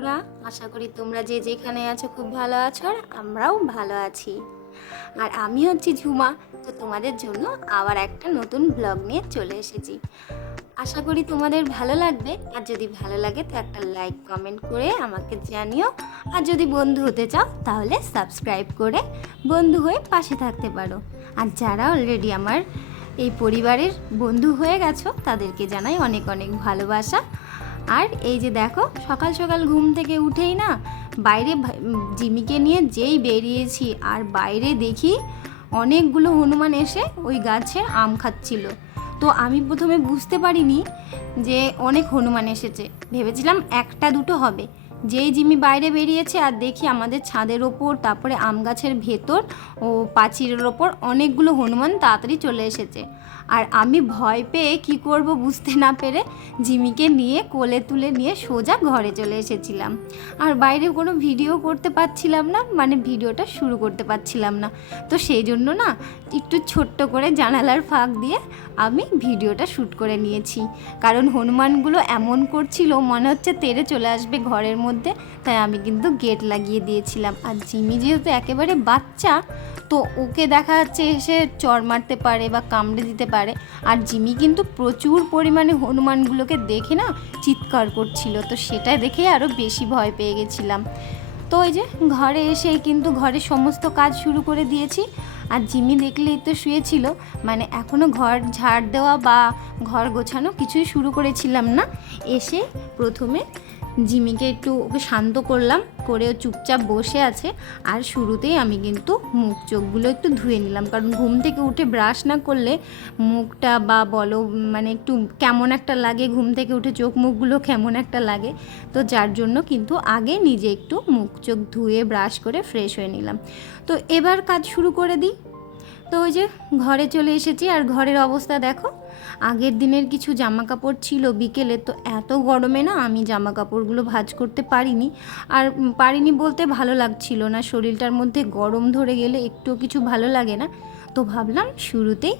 বন্ধুরা, আশা করি তোমরা যে যেখানে আছো খুব ভালো আছো আর আমরাও ভালো আছি। আর আমি হচ্ছি ঝুমা, তো তোমাদের জন্য আবার একটা নতুন ব্লগ নিয়ে চলে এসেছি। আশা করি তোমাদের ভালো লাগবে, আর যদি ভালো লাগে তো একটা লাইক কমেন্ট করে আমাকে জানিও। আর যদি বন্ধু হতে চাও, তাহলে সাবস্ক্রাইব করে বন্ধু হয়ে পাশে থাকতে পারো। আর যারা অলরেডি আমার এই পরিবারের বন্ধু হয়ে গেছো, তাদেরকে জানাই অনেক অনেক ভালোবাসা। আর এই যে দেখো, সকাল সকাল ঘুম থেকে উঠেই না বাইরে জিমিকে নিয়ে যেই বেরিয়েছি আর বাইরে দেখি অনেকগুলো হনুমান এসে ওই গাছের আম খাচ্ছিল। তো আমি প্রথমে বুঝতে পারিনি যে অনেক হনুমান এসেছে। ভেবেছিলাম একটা দুটো হবে। যেই জিমি বাইরে বেরিয়েছে আর দেখি আমাদের ছাদের ওপর, তারপরে আম গাছের ভেতর ও পাঁচিরের ওপর অনেকগুলো হনুমান তাড়াতাড়ি চলে এসেছে। আর আমি ভয় পেয়ে কি করব বুঝতে না পেরে জিমিকে নিয়ে, কোলে তুলে নিয়ে সোজা ঘরে চলে এসেছিলাম। আর বাইরে কোনো ভিডিও করতে পারছিলাম না মানে ভিডিওটা শুরু করতে পারছিলাম না। তো সেই জন্য না, একটু ছোট্ট করে জানালার ফাঁক দিয়ে আমি ভিডিওটা শ্যুট করে নিয়েছি। কারণ হনুমানগুলো এমন করছিল, মনে হচ্ছে তেড়ে চলে আসবে ঘরের মধ্যে, তাই আমি কিন্তু গেট লাগিয়ে দিয়েছিলাম। আর জিমি যেহেতু একেবারে বাচ্চা, তো ওকে দেখা যাচ্ছে এসে চর মারতে পারে বা কামড়ে দিতে পারে। আর জিমি কিন্তু প্রচুর পরিমাণে হনুমানগুলোকে দেখে না চিৎকার করছিল। তো সেটা দেখেই আরও বেশি ভয় পেয়ে গেছিলাম। তো ওই যে ঘরে এসে কিন্তু ঘরের সমস্ত কাজ শুরু করে দিয়েছি। আর জিমি দেখলেই তো শুয়েছিল। মানে এখনও ঘর ঝাড় দেওয়া বা ঘর গোছানো কিছুই শুরু করেছিলাম না। এসে প্রথমে জিমিকে একটু ওকে শান্ত করলাম, করে ও চুপচাপ বসে আছে। আর শুরুতেই আমি কিন্তু মুখ চোখগুলো একটু ধুয়ে নিলাম। কারণ ঘুম থেকে উঠে ব্রাশ না করলে মুখটা বা বলো মানে একটু কেমন একটা লাগে, ঘুম থেকে উঠে চোখ মুখগুলো কেমন একটা লাগে, তো যার জন্য কিন্তু আগে নিজে একটু মুখ চোখ ধুয়ে ব্রাশ করে ফ্রেশ হয়ে নিলাম। তো এবার কাজ শুরু করে দিই। তো ওই যে ঘরে চলে এসেছি, আর ঘরের অবস্থা দেখো আগের দিনের কিছু জামা কাপড় ছিল বিকেলে, তো এত গরমে না আমি জামা কাপড়গুলো ভাজ করতে পারিনি। আর পারিনি বলতে ভালো লাগছিল না, শরীরটার মধ্যে গরম ধরে গেলে একটু কিছু ভালো লাগে না। তো ভাবলাম শুরুতেই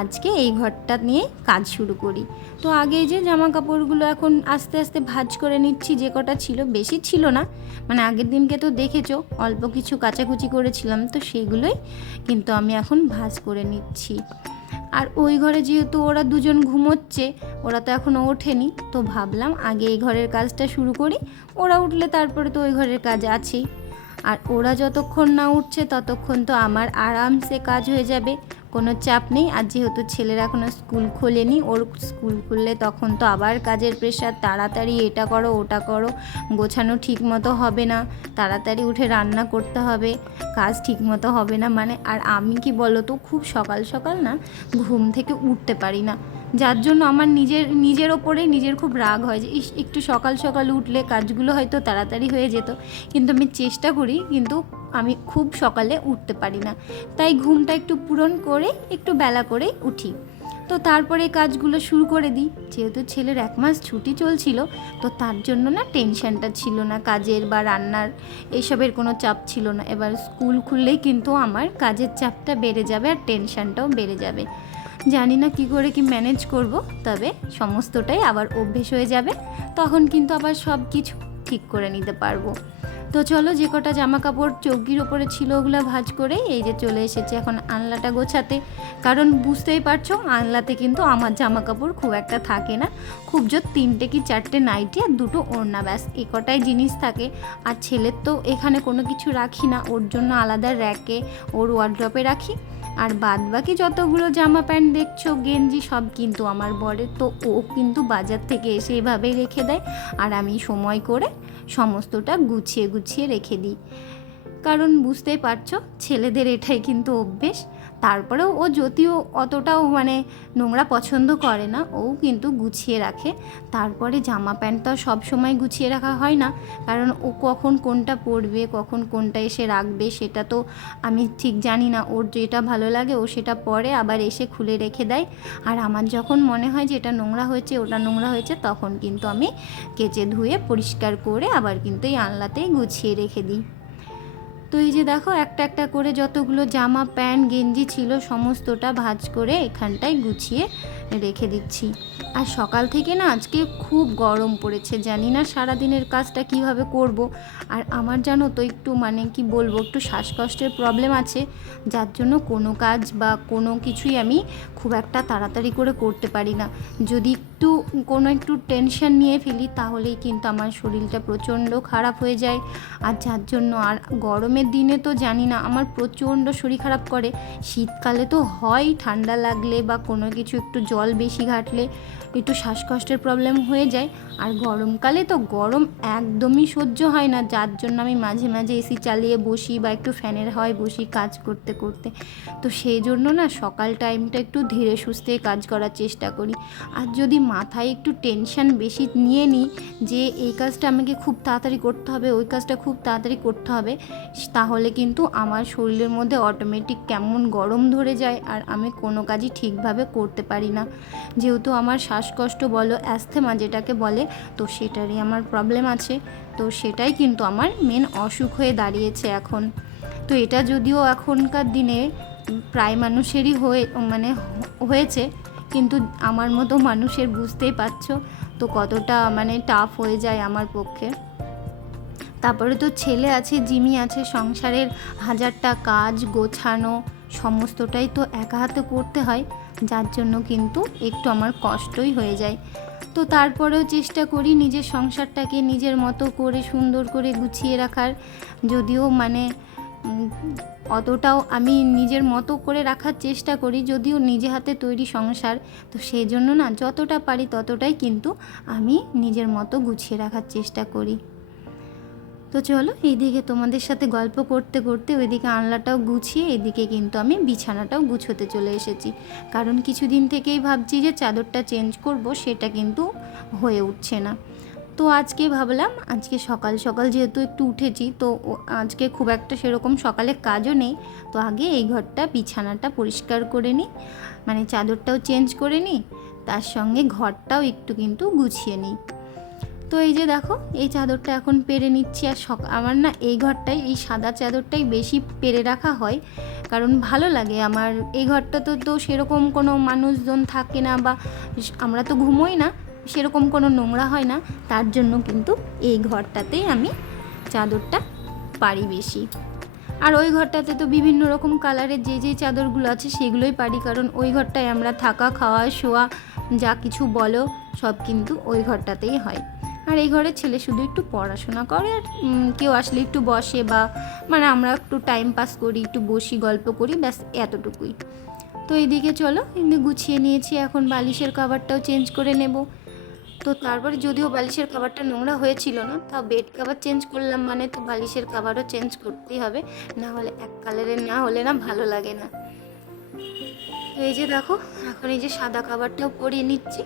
আজকে এই ঘরটা নিয়ে কাজ শুরু করি। তো আগে যে জামা কাপড়গুলো এখন আস্তে আস্তে ভাজ করে নিচ্ছি, যে কটা ছিল বেশি ছিল না। মানে আগের দিনকে তো দেখেছ, অল্প কিছু কাচাকুচি করেছিলাম, তো সেগুলোই কিন্তু আমি এখন ভাঁজ করে নিচ্ছি। আর ওই ঘরে যেহেতু ওরা দুজন ঘুমোচ্ছে, ওরা তো এখনও ওঠেনি, তো ভাবলাম আগে এই ঘরের কাজটা শুরু করি, ওরা উঠলে তারপরে তো ওই ঘরের কাজ আছেই। আর ওরা যতক্ষণ না উঠছে, ততক্ষণ তো আমার আরামসে কাজ হয়ে যাবে। কোনো চাপ নেই। আর যেহেতু ছেলেরা এখনও স্কুল খোলেনি, ওর স্কুল খুললে তখন তো আবার কাজের প্রেশার তাড়াতাড়ি এটা করো, ওটা করো, গোছানো ঠিক মতো হবে না। তাড়াতাড়ি উঠে রান্না করতে হবে, কাজ ঠিক মতো হবে না। মানে আর আমি কি বলো তো খুব সকাল সকাল না ঘুম থেকে উঠতে পারি না। যার জন্য আমার নিজের নিজের ওপরে নিজের খুব রাগ হয় যে, ইস, একটু সকাল সকাল উঠলে কাজগুলো হয়তো তাড়াতাড়ি হয়ে যেত। কিন্তু আমি চেষ্টা করি, কিন্তু আমি খুব সকালে উঠতে পারি না। তাই ঘুমটা একটু পূরণ করে একটু বেলা করেই উঠি। তো তারপরে কাজগুলো শুরু করে দিই। যেহেতু ছেলের এক মাস ছুটি চলছিল, তো তার জন্য না টেনশনটা ছিল না। কাজের বা রান্নার এইসবের কোনো চাপ ছিল না। এবার স্কুল খুললেই কিন্তু আমার কাজের চাপটা বেড়ে যাবে আর টেনশনটাও বেড়ে যাবে। জানি না কি করে কি ম্যানেজ করব, তবে সমস্তটাই আবার অভ্যেস হয়ে যাবে, তখন কিন্তু আবার সব কিছু ঠিক করে নিতে পারব। তো চলো যে কটা জামা কাপড় চৌকির ওপরে ছিল ওগুলো ভাঁজ করে এই যে চলে এসেছে এখন আনলাটা গোছাতে। কারণ বুঝতেই পারছ আনলাতে কিন্তু আমার জামা কাপড় খুব একটা থাকে না। খুব জোর তিনটে কি চারটে নাইটি আর দুটো ওড়না, ব্যাস, এ কটাই জিনিস থাকে। আর ছেলের তো এখানে কোনো কিছু রাখি না, ওর জন্য আলাদা র্যাকে, ওর ওয়ার্ড্রপে রাখি। আর বাদ বাকি যতগুলো জামা প্যান্ট দেখছ, গেঞ্জি সব কিন্তু আমার বরের তো ও কিন্তু বাজার থেকে এসে এভাবেই রেখে দেয়। আর আমি সময় করে সমস্তটা গুছিয়ে গুছিয়ে রেখে দিই। কারণ বুঝতেই পারছ, ছেলেদের এটাই কিন্তু অভ্যেস। তারপরেও ও যদিও অতটাও মানে নোংরা পছন্দ করে না, ও কিন্তু গুছিয়ে রাখে। তারপরে জামা প্যান্ট তো সব সময় গুছিয়ে রাখা হয় না, কারণ ও কখন কোনটা পরবে, কখন কোনটা এসে রাখবে সেটা তো আমি ঠিক জানি না। ওর যেটা ভালো লাগে ও সেটা পরে আবার এসে খুলে রেখে দেয়। আর আমার যখন মনে হয় যে এটা নোংরা হয়েছে, ওটা নোংরা হয়েছে, তখন কিন্তু আমি কেচে ধুয়ে পরিষ্কার করে আবার কিন্তু এই আনলাতেই গুছিয়ে রেখে দিই। তো এই যে দেখো, একটা একটা করে যতগুলো জামা, প্যান্ট, গেঞ্জি ছিল, সমস্তটা ভাজ করে এখানটায় গুছিয়ে রেখে দিচ্ছি। আর সকাল থেকে না আজকে খুব গরম পড়েছে, জানি না সারাদিনের কাজটা কীভাবে করব। আর আমার জানো তো একটু মানে কি বলব, একটু শ্বাসকষ্টের প্রবলেম আছে, যার জন্য কোনো কাজ বা কোনো কিছুই আমি খুব একটা তাড়াতাড়ি করে করতে পারি না। যদি একটু, কোনো একটু টেনশন নিয়ে ফেলি, তাহলেই কিন্তু আমার শরীরটা প্রচণ্ড খারাপ হয়ে যায়। আর যার জন্য, আর গরমের দিনে তো জানি না, আমার প্রচণ্ড শরীর খারাপ করে। শীতকালে তো হয় ঠান্ডা লাগলে বা কোনো কিছু একটু জল বেশি ঘাটলে একটু শ্বাসকষ্টের প্রবলেম হয়ে যায়। আর গরমকালে তো গরম একদমই সহ্য হয় না। যার জন্য আমি মাঝে মাঝে এসি চালিয়ে বসি বা একটু ফ্যানের হয় বসি কাজ করতে করতে। তো সেই জন্য না সকাল টাইমটা একটু ধীরে সুস্থে কাজ করার চেষ্টা করি। আর যদি মাথায় একটু টেনশন বেশি নিয়ে নিই যে এই কাজটা আমাকে খুব তাড়াতাড়ি করতে হবে, ওই কাজটা খুব তাড়াতাড়ি করতে হবে, তাহলে কিন্তু আমার শরীরের মধ্যে অটোমেটিক কেমন গরম ধরে যায়। আর আমি কোনো কাজই ঠিকভাবে করতে পারি না। যেহেতু আমার শ্বাসকষ্ট বলো, অ্যাস্থেমা যেটাকে বলে, তো সেটারই আমার প্রবলেম আছে। তো সেটাই কিন্তু আমার মেন অসুখ হয়ে দাঁড়িয়েছে এখন। তো এটা যদিও এখনকার দিনে প্রায় মানুষেরই হয়ে মানে হয়েছে, কিন্তু আমার মতো মানুষের বুঝতেই পারছ তো কতটা মানে টাফ হয়ে যায় আমার পক্ষে। তারপরে তো ছেলে আছে, জিমি আছে, সংসারের হাজারটা কাজ গোছানো, সমস্তটাই তো একা হাতে করতে হয়। যার জন্য কিন্তু একটু আমার কষ্টই হয়ে যায়। তো তারপরেও চেষ্টা করি নিজের সংসারটাকে নিজের মতো করে সুন্দর করে গুছিয়ে রাখার। যদিও মানে অতটাও আমি নিজের মতো করে রাখার চেষ্টা করি, যদিও নিজে হাতে তৈরি সংসার। তো সেই জন্য না, যতটা পারি ততটাই কিন্তু আমি নিজের মতো গুছিয়ে রাখার চেষ্টা করি। তো চলো, এইদিকে তোমাদের সাথে গল্প করতে করতে ওইদিকে আনলাটাও গুছিয়ে এদিকে কিন্তু আমি বিছানাটাও গুছোতে চলে এসেছি। কারণ কিছুদিন থেকেই ভাবছি যে চাদরটা চেঞ্জ করব, সেটা কিন্তু হয়ে উঠছে না। তো আজকে ভাবলাম, আজকে সকাল সকাল যেহেতু একটু উঠেছি, তো আজকে খুব একটা সেরকম সকালে কাজও নেই। তো আগে এই ঘরটা, বিছানাটা পরিষ্কার করে নিই মানে চাদরটাও চেঞ্জ করে নিই, তার সঙ্গে ঘরটাও একটু কিন্তু গুছিয়ে নিই। তো এই যে দেখো, এই চাদরটা এখন পেরে নিচ্ছি আর সক, আমার না এই ঘরটাই, এই সাদা চাদরটাই বেশি পেরে রাখা হয়। কারণ ভালো লাগে আমার, এই ঘরটা তো তো সেরকম কোনো মানুষজন থাকে না বা আমরা তো ঘুমোই না, সেরকম কোনো নোংরা হয় না। তার জন্য কিন্তু এই ঘরটাতেই আমি চাদরটা পারি বেশি। আর ওই ঘরটাতে তো বিভিন্ন রকম কালারের যে যে চাদরগুলো আছে সেগুলোই পারি, কারণ ওই ঘরটায় আমরা থাকা, খাওয়া, শোয়া, যা কিছু বলো সব কিন্তু ওই ঘরটাতেই হয়। আর এই ঘরে ছেলে শুধু একটু পড়াশোনা করে আর কেউ আসলে একটু বসে বা মানে আমরা একটু টাইম পাস করি, একটু বসি, গল্প করি, ব্যাস এতটুকুই। তো এইদিকে চলো, এমনি গুছিয়ে নিয়েছি, এখন বালিশের কাভারটাও চেঞ্জ করে নেব। তো তারপরে যদিও বালিশের খাবারটা নোংরা হয়েছিল না, তাও বেড কাভার চেঞ্জ করলাম মানে তো বালিশের কাভারও চেঞ্জ করতেই হবে, না হলে এক কালারের না হলে না ভালো লাগে না। তো এই যে দেখো, এখন এই যে সাদা খাবারটাও পরিয়ে নিচ্ছি।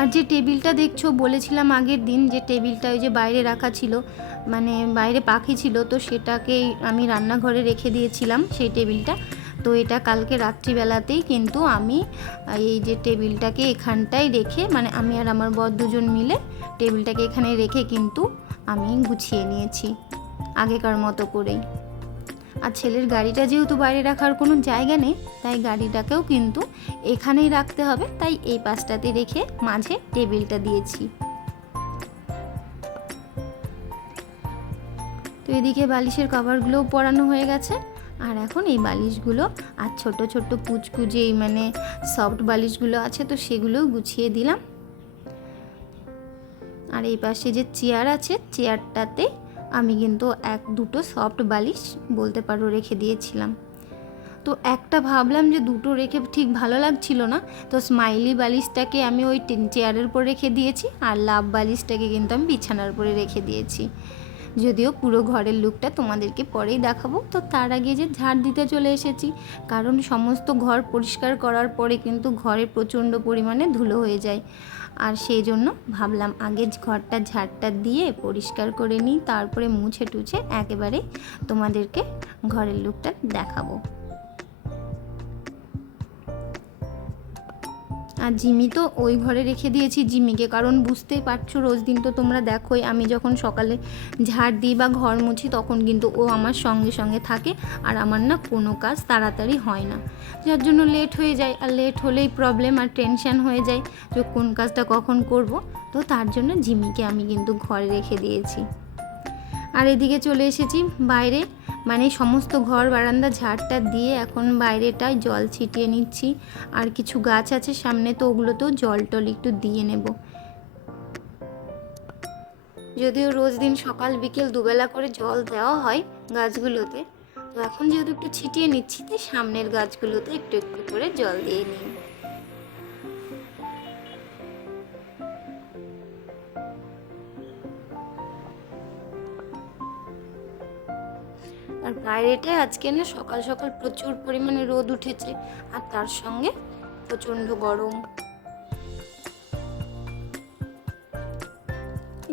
আর যে টেবিলটা দেখছ, বলেছিলাম আগের দিন যে টেবিলটা ওই যে বাইরে রাখা ছিল মানে বাইরে পাখি ছিল, তো সেটাকেই আমি রান্নাঘরে রেখে দিয়েছিলাম সেই টেবিলটা। তো এটা কালকে রাত্রিবেলাতেই কিন্তু আমি এই যে টেবিলটাকে এখানটায় রেখে মানে আমি আর আমার বর দুজন মিলে টেবিলটাকে এখানে রেখে কিন্তু আমি গুছিয়ে নিয়েছি আগেকার মতো করেই। আর ছেলের গাড়িটা যেহেতু বাইরে রাখার কোনো জায়গা নেই, তাই গাড়িটাকেও কিন্তু এখানেই রাখতে হবে। তাই এই পাশটাতে রেখে মাঝে টেবিলটা দিয়েছি। তো এদিকে বালিশের কভারগুলোও পরানো হয়ে গেছে। আর এখন এই বালিশগুলো আর ছোট ছোট কুচকুচে এই মানে সফট বালিশগুলো আছে, তো সেগুলোও গুছিয়ে দিলাম। আর এই পাশে যে চেয়ার আছে, চেয়ারটাতে আমি কিন্তু এক দুটো সফট বালিশ বলতে পারো রেখে দিয়েছিলাম। তো একটা ভাবলাম যে দুটো রেখে ঠিক ভালো লাগছিল না, তো স্মাইলি বালিশটাকে আমি ওই চেয়ারের উপর রেখে দিয়েছি আর লাভ বালিশটাকে কিন্তু আমি বিছানার উপরে রেখে দিয়েছি। যদিও পুরো ঘরের লুকটা তোমাদেরকে পরেই দেখাবো। তো তার আগে যে ঝাড় দিতে চলে এসেছি, কারণ সমস্ত ঘর পরিষ্কার করার পরে কিন্তু ঘরে প্রচণ্ড পরিমাণে ধুলো হয়ে যায়। আর সেই জন্য ভাবলাম আগে ঘরটা ঝাড়টা দিয়ে পরিষ্কার করে নিই, তারপরে মুছে টুছে একেবারে তোমাদেরকে ঘরের লুকটা দেখাবো। আর জিমি তো ওই ঘরে রেখে দিয়েছি জিমিকে, কারণ বুঝতেই পারছ রোজ দিন তো তোমরা দেখোই, আমি যখন সকালে ঝাড় দিই বা ঘর মুছি তখন কিন্তু ও আমার সঙ্গে সঙ্গে থাকে আর আমার না কোনো কাজ তাড়াতাড়ি হয় না। যার জন্য লেট হয়ে যায়, আর লেট হলেই প্রবলেম আর টেনশন হয়ে যায় যে কোন কাজটা কখন করব। তো তার জন্য জিমিকে আমি কিন্তু ঘরে রেখে দিয়েছি। আর এদিকে চলে এসেছি বাইরে। মানে সমস্ত ঘর বারান্দা ঝাড়টা দিয়ে এখন বাইরেটায় জল ছিটিয়ে নিচ্ছি। আর কিছু গাছ আছে সামনে, তো ওগুলোতেও জল টল একটু দিয়ে নেব। যদিও রোজ দিন সকাল, বিকেল দুবেলা করে জল দেওয়া হয় গাছগুলোতে, তো এখন যেহেতু একটু ছিটিয়ে নিচ্ছি, তাই সামনের গাছগুলোতে একটু একটু করে জল দিয়ে নিই। বাইরেটায় আজকে না সকাল সকাল প্রচুর পরিমাণে রোদ উঠেছে, আর তার সঙ্গে প্রচণ্ড গরম।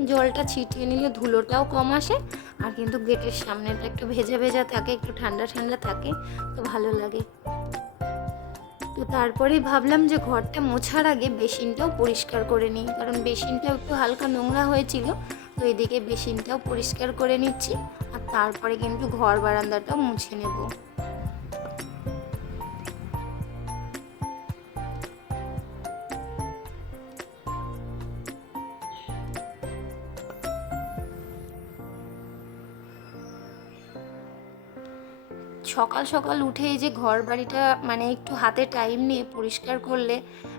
জলটা ছিটিয়ে নিলে ধুলোটাও কম আসে, আর কিন্তু গেটের সামনেটা একটু ভেজা ভেজা থাকে, একটু ঠান্ডা ঠান্ডা থাকে, তো ভালো লাগে। তো তারপরে ভাবলাম যে ঘরটা মোছার আগে বেসিনটাও পরিষ্কার করে নিই, কারণ বেসিনটাও একটু হালকা নোংরা হয়েছিল, তো এদিকে বেসিনটাও পরিষ্কার করে নিচ্ছি। তারপরে কিন্তু ঘর বারান্দাটাও মুছে নেব। সকাল সকাল উঠে যে ঘর বাড়িটা মানে একটু হাতে টাইম নিয়ে পরিষ্কার করলে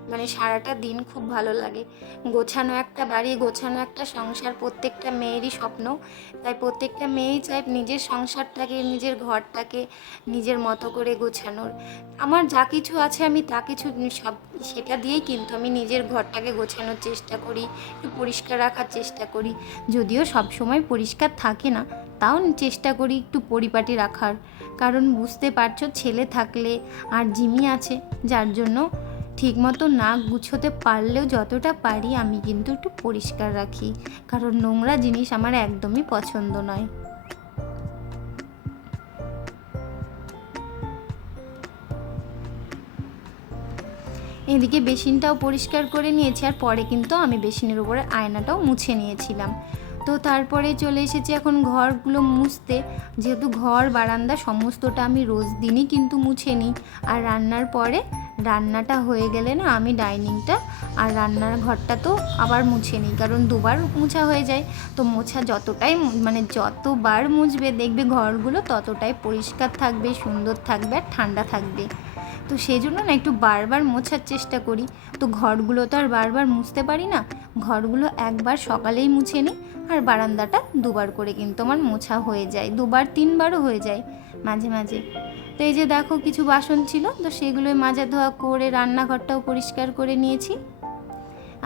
মানে সারাটা দিন খুব ভালো লাগে। গোছানো একটা বাড়ি, গোছানো একটা সংসার, প্রত্যেকটা মেয়েরই স্বপ্ন। তাই প্রত্যেকটা মেয়েই চায় নিজের সংসারটাকে, নিজের ঘরটাকে, নিজের মতো করে গোছানোর। আমার যা কিছু আছে আমি তা কিছু সব, সেটা দিয়েই কিন্তু আমি নিজের ঘরটাকে গোছানোর চেষ্টা করি, একটু পরিষ্কার রাখার চেষ্টা করি। যদিও সব সময় পরিষ্কার থাকে না, তাও চেষ্টা করি একটু পরিপাটি রাখার। কারণ বুঝতে পারছ, ছেলে থাকলে আর জিমি আছে, যার জন্য ঠিকমতো না গুছোতে পারলেও যতটা পারি আমি কিন্তু একটু পরিষ্কার রাখি। কারণ নোংরা জিনিস আমার একদমই পছন্দ নয়। এদিকে বেসিনটাও পরিষ্কার করে নিয়েছি আর পরে কিন্তু আমি বেসিনের উপরে আয়নাটাও মুছে নিয়েছিলাম। তো তারপরে চলে এসেছি এখন ঘরগুলো মুছতে। যেহেতু ঘর, বারান্দা, সমস্তটা আমি রোজ দিনই কিন্তু মুছে নিই। আর রান্নার পরে রান্নাটা হয়ে গেলে না আমি ডাইনিংটা আর রান্নার ঘরটা তো আবার মুছে নিই। কারণ দুবার মোছা হয়ে যায়। তো মোছা যতটাই মানে যতবার মুছবে, দেখবে ঘরগুলো ততটাই পরিষ্কার থাকবে, সুন্দর থাকবে আর ঠান্ডা থাকবে। তো সেই জন্য না একটু বারবার মোছার চেষ্টা করি। তো ঘরগুলো তো আর বারবার মুছতে পারি না। ঘরগুলো একবার সকালেই মুছে নিই আর বারান্দাটা দুবার করে কিন্তু আমার মোছা হয়ে যায়। দুবার, তিনবারও হয়ে যায় মাঝে মাঝে। তো এই যে দেখো কিছু বাসন ছিল, তো সেগুলোই মাজা ধোয়া করে রান্নাঘরটাও পরিষ্কার করে নিয়েছি।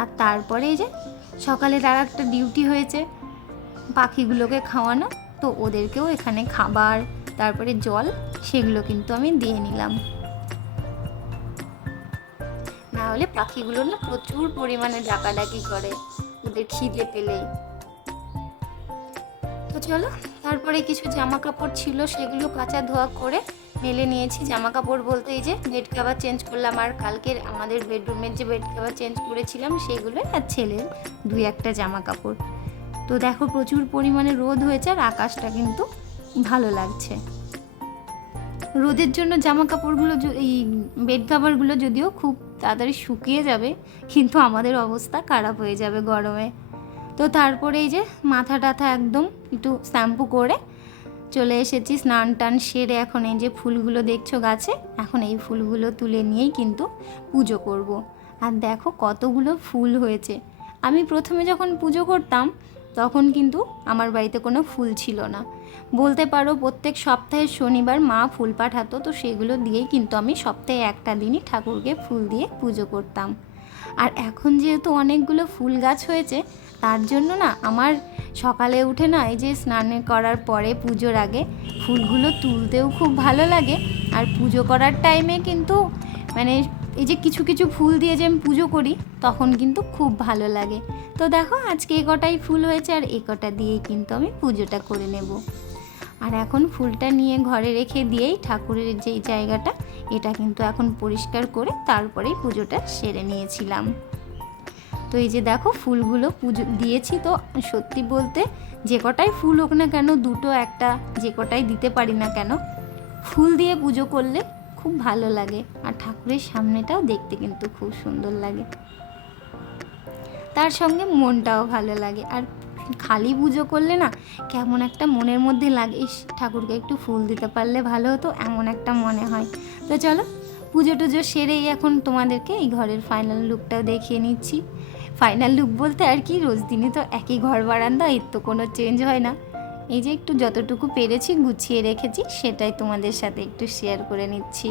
আর তারপরে এই যে সকালে আর একটা ডিউটি হয়েছে পাখিগুলোকে খাওয়ানো, তো ওদেরকেও এখানে খাবার, তারপরে জল, সেগুলো কিন্তু আমি দিয়ে নিলাম। না হলে পাখিগুলো না প্রচুর পরিমাণে ডাকাডাকি করে, ওদের খিদে পেলেই। তো চলো, তারপরে কিছু জামা কাপড় ছিল, সেগুলো কাঁচা ধোয়া করে মেলে নিয়েছি জামা কাপড় বলতে এই যে বেড কাভার চেঞ্জ করলাম আর কালকের আমাদের বেডরুমের যে বেড কাভার চেঞ্জ করেছিলাম সেগুলো আর ছেলের দুই একটা জামা কাপড় তো দেখো প্রচুর পরিমাণে রোদ হয়েছে আর আকাশটা কিন্তু ভালো লাগছে। রোদের জন্য জামা কাপড়গুলো এই বেড কাভারগুলো যদিও খুব তাড়াতাড়ি শুকিয়ে যাবে, কিন্তু আমাদের অবস্থা খারাপ হয়ে যাবে গরমে। তো তারপরে এই যে মাথা টাথা একদম একটু শ্যাম্পু করে চলে এসেছি, স্নান টান সেরে এখন এই যে ফুলগুলো দেখছ গাছে, এখন এই ফুলগুলো তুলে নিয়েই কিন্তু পুজো করব। আর দেখো কতগুলো ফুল হয়েছে। আমি প্রথমে যখন পুজো করতাম, তখন কিন্তু আমার বাড়িতে কোনো ফুল ছিল না। বলতে পারো প্রত্যেক সপ্তাহে শনিবার মা ফুল পাঠাতো, তো সেগুলো দিয়েই কিন্তু আমি সপ্তাহে একটা দিনই ঠাকুরকে ফুল দিয়ে পুজো করতাম। আর এখন যেহেতু অনেকগুলো ফুল গাছ হয়েছে, তার জন্য না আমার সকালে উঠে না এই যে স্নান করার পরে পুজোর আগে ফুলগুলো তুলতেও খুব ভালো লাগে। আর পুজো করার টাইমে কিন্তু মানে এই যে কিছু কিছু ফুল দিয়ে যে আমি পুজো করি, তখন কিন্তু খুব ভালো লাগে। তো দেখো আজকে এ কটাই ফুল হয়েছে আর এ কটা দিয়েই কিন্তু আমি পুজোটা করে নেব। আর এখন ফুলটা নিয়ে ঘরে রেখে দিয়েই ঠাকুরের যেই জায়গাটা, এটা কিন্তু এখন পরিষ্কার করে তারপরেই পুজোটা সেরে নিয়েছিলাম। তো এই যে দেখো ফুলগুলো পুজো, দিয়েছি তো সত্যি বলতে যে কটাই ফুল হোক না কেন দুটো একটা যে কটাই দিতে পারি না কেন, ফুল দিয়ে পুজো করলে খুব ভালো লাগে আর ঠাকুরের সামনেটাও দেখতে কিন্তু খুব সুন্দর লাগে। তার সঙ্গে মনটাও ভালো লাগে আর খালি পুজো করলে না কেমন একটা মনের মধ্যে লাগে। ইস, ঠাকুরকে একটু ফুল দিতে পারলে ভালো হতো, এমন একটা মনে হয়। তো চলো, পুজো টুজো সেরেই এখন তোমাদেরকে এই ঘরের ফাইনাল লুকটাও দেখিয়ে নিচ্ছি। ফাইনাল লুক বলতে আর কি, রোজ দিনই তো একই ঘর বারান্দা, এর তো কোনো চেঞ্জ হয় না। এই যে একটু যতটুকু পেরেছি গুছিয়ে রেখেছি, সেটাই তোমাদের সাথে একটু শেয়ার করে নিচ্ছি।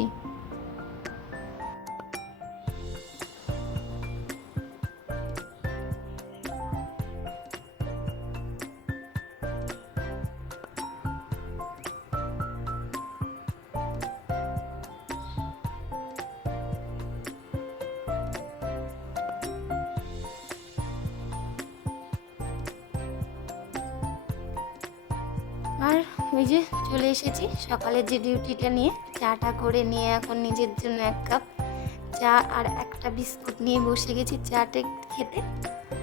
সকালের যে ডিউটিটা নিয়ে চাটা করে নিয়ে এখন নিজের জন্য এক কাপ চা আর একটা বিস্কুট নিয়ে বসে গেছি চাটে খেতে।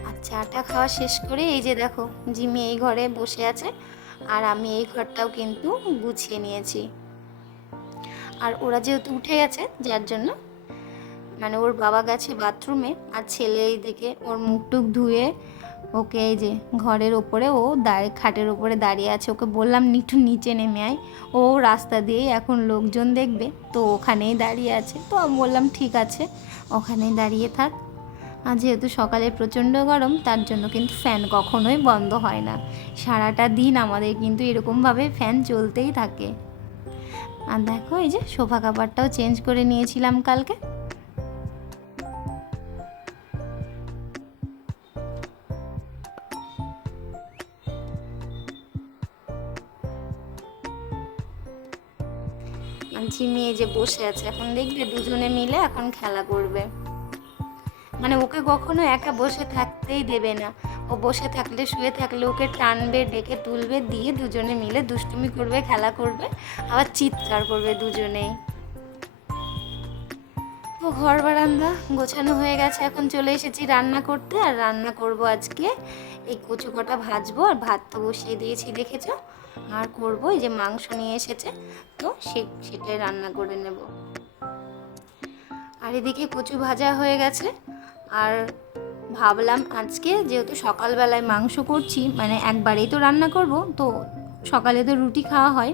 আর চাটা খাওয়া শেষ করে এই যে দেখো জিমি এই ঘরে বসে আছে আর আমি এই ঘরটাও কিন্তু গুছিয়ে নিয়েছি। আর ওরা যেহেতু উঠে গেছে, যার জন্য মানে ওর বাবা গেছে বাথরুমে আর ছেলে এই দিকে ওর মুখ টুক ধুয়ে ওকে এই যে ঘরের ওপরে, ও দাঁড়িয়ে খাটের ওপরে দাঁড়িয়ে আছে। ওকে বললাম একটু নিচে নেমে আয়। ও রাস্তা দিয়েই এখন লোকজন দেখবে, তো ওখানেই দাঁড়িয়ে আছে। তো আমি বললাম, ঠিক আছে, ওখানেই দাঁড়িয়ে থাক। আর যেহেতু সকালে প্রচণ্ড গরম, তার জন্য কিন্তু ফ্যান কখনোই বন্ধ হয় না। সারাটা দিন আমাদের কিন্তু এরকমভাবে ফ্যান চলতেই থাকে। আর দেখো, এই যে সোফা কাভারটাও চেঞ্জ করে নিয়েছিলাম কালকে। ঝিমি যে বসে আছে? এখন দেখবে দুজনে মিলে এখন খেলা করবে। মানে ওকে কখনো একা বসে থাকতেই দেবে না। ও বসে থাকলে, শুয়ে থাকলে ওকে টানবে, ডেকে তুলবে, দিয়ে দুজনে মিলে দুষ্টুমি করবে, খেলা করবে, আবার চিৎকার করবে দুজনেই। তো ঘর বারান্দা গোছানো হয়ে গেছে, এখন চলে এসেছি রান্না করতে। আর রান্না করব আজকে। এই কচু কটা ভাজবো, আর ভাত তো বসিয়ে দিয়েছি, দেখেছ? আর করব, এই যে মাংস নিয়ে এসেছে, তো সে, সেটাই রান্না করে নেব। আর এদিকে কচু ভাজা হয়ে গেছে, আর ভাবলাম আজকে যেহেতু সকালবেলায় মাংস করছি মানে একবারেই তো রান্না করব, তো সকালে তো রুটি খাওয়া হয়,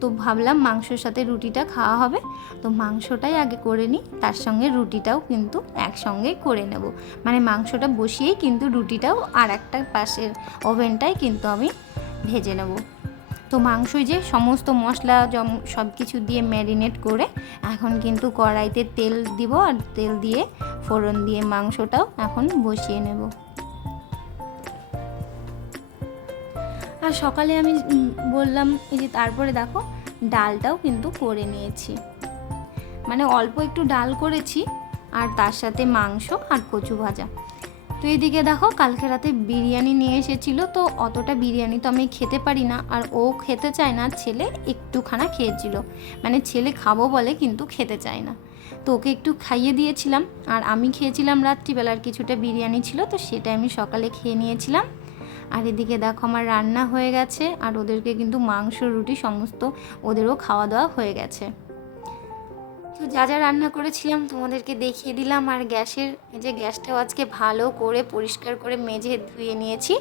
তো ভাবলাম মাংসর সাথে রুটিটা খাওয়া হবে, তো মাংসটাই আগে করে নিই, তার সঙ্গে রুটিটাও কিন্তু একসঙ্গেই করে নেব। মানে মাংসটা বসিয়েই কিন্তু রুটিটাও আর একটা পাশের ওভেনটাই কিন্তু আমি ভেজে নেব। তো মাংসই যে সমস্ত মশলা জম সব কিছু দিয়ে ম্যারিনেট করে এখন কিন্তু কড়াইতে তেল দিব আর তেল দিয়ে ফোড়ন দিয়ে মাংসটাও এখন বসিয়ে নেব। আর সকালে আমি বললাম, এই যে তারপরে দেখো ডালটাও কিন্তু করে নিয়েছি। মানে অল্প একটু ডাল করেছি আর তার সাথে মাংস আর কচু ভাজা। তো এইদিকে দেখো, কালকে রাতে বিরিয়ানি নিয়ে এসেছিল, তো অতটা বিরিয়ানি তো আমি খেতে পারি না। আর ও খেতে চায় না, ছেলে একটুখানা খেয়েছিল। মানে ছেলে খাব বলে কিন্তু খেতে চায় না। তো ওকে একটু খাইয়ে দিয়েছিলাম। আর আমি খেয়েছিলাম রাত্রিবেলার কিছুটা বিরিয়ানি ছিল, তো সেটা আমি সকালে খেয়ে নিয়েছিলাম। আর এদিকে দেখো, আমার রান্না হয়ে গেছে, আর ওদেরকে কিন্তু মাংস, রুটি সমস্ত ওদেরও খাওয়া দাওয়া হয়ে গেছে। তো যা যা রান্না করেছিলাম তোমাদেরকে দেখিয়ে দিলাম। আর গ্যাসের যে গ্যাসটাও আজকে ভালো করে পরিষ্কার করে মেঝে ধুয়ে নিয়েছি।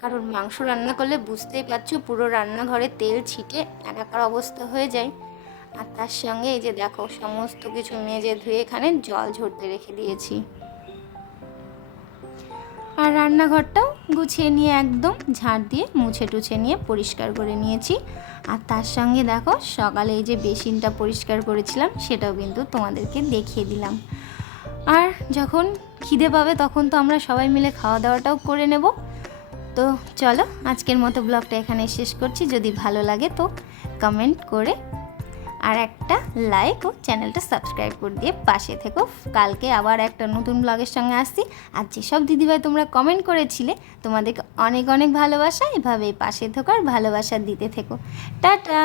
কারণ মাংস রান্না করলে বুঝতেই পারছ পুরো রান্নাঘরে তেল ছিটে একাকার অবস্থা হয়ে যায়। আর তার সঙ্গে এই যে দেখো, সমস্ত কিছু মেঝে ধুয়ে এখানে জল ঝরতে রেখে দিয়েছি। আর রান্নাঘরটাও গুছিয়ে নিয়ে একদম ঝাড় দিয়ে মুছে টুছে নিয়ে পরিষ্কার করে নিয়েছি। আর তার সঙ্গে দেখো, সকালে এই যে বেসিনটা পরিষ্কার করেছিলাম, সেটাও কিন্তু তোমাদেরকে দেখিয়ে দিলাম। আর যখন খিদে পাবে তখন তো আমরা সবাই মিলে খাওয়া দাওয়াটাও করে নেব। তো চলো, আজকের মতো ব্লগটা এখানে শেষ করছি। যদি ভালো লাগে তো কমেন্ট করে আর একটা লাইক ও চ্যানেলটা সাবস্ক্রাইব করে দিয়ে পাশে থেকো। কালকে আবার একটা নতুন ব্লগের সঙ্গে আসছি। আর যেসব দিদিভাই তোমরা কমেন্ট করেছিলে, তোমাদেরকে অনেক অনেক ভালোবাসা। এভাবে পাশে থেকো আর ভালোবাসা দিতে থেকো। টাটা!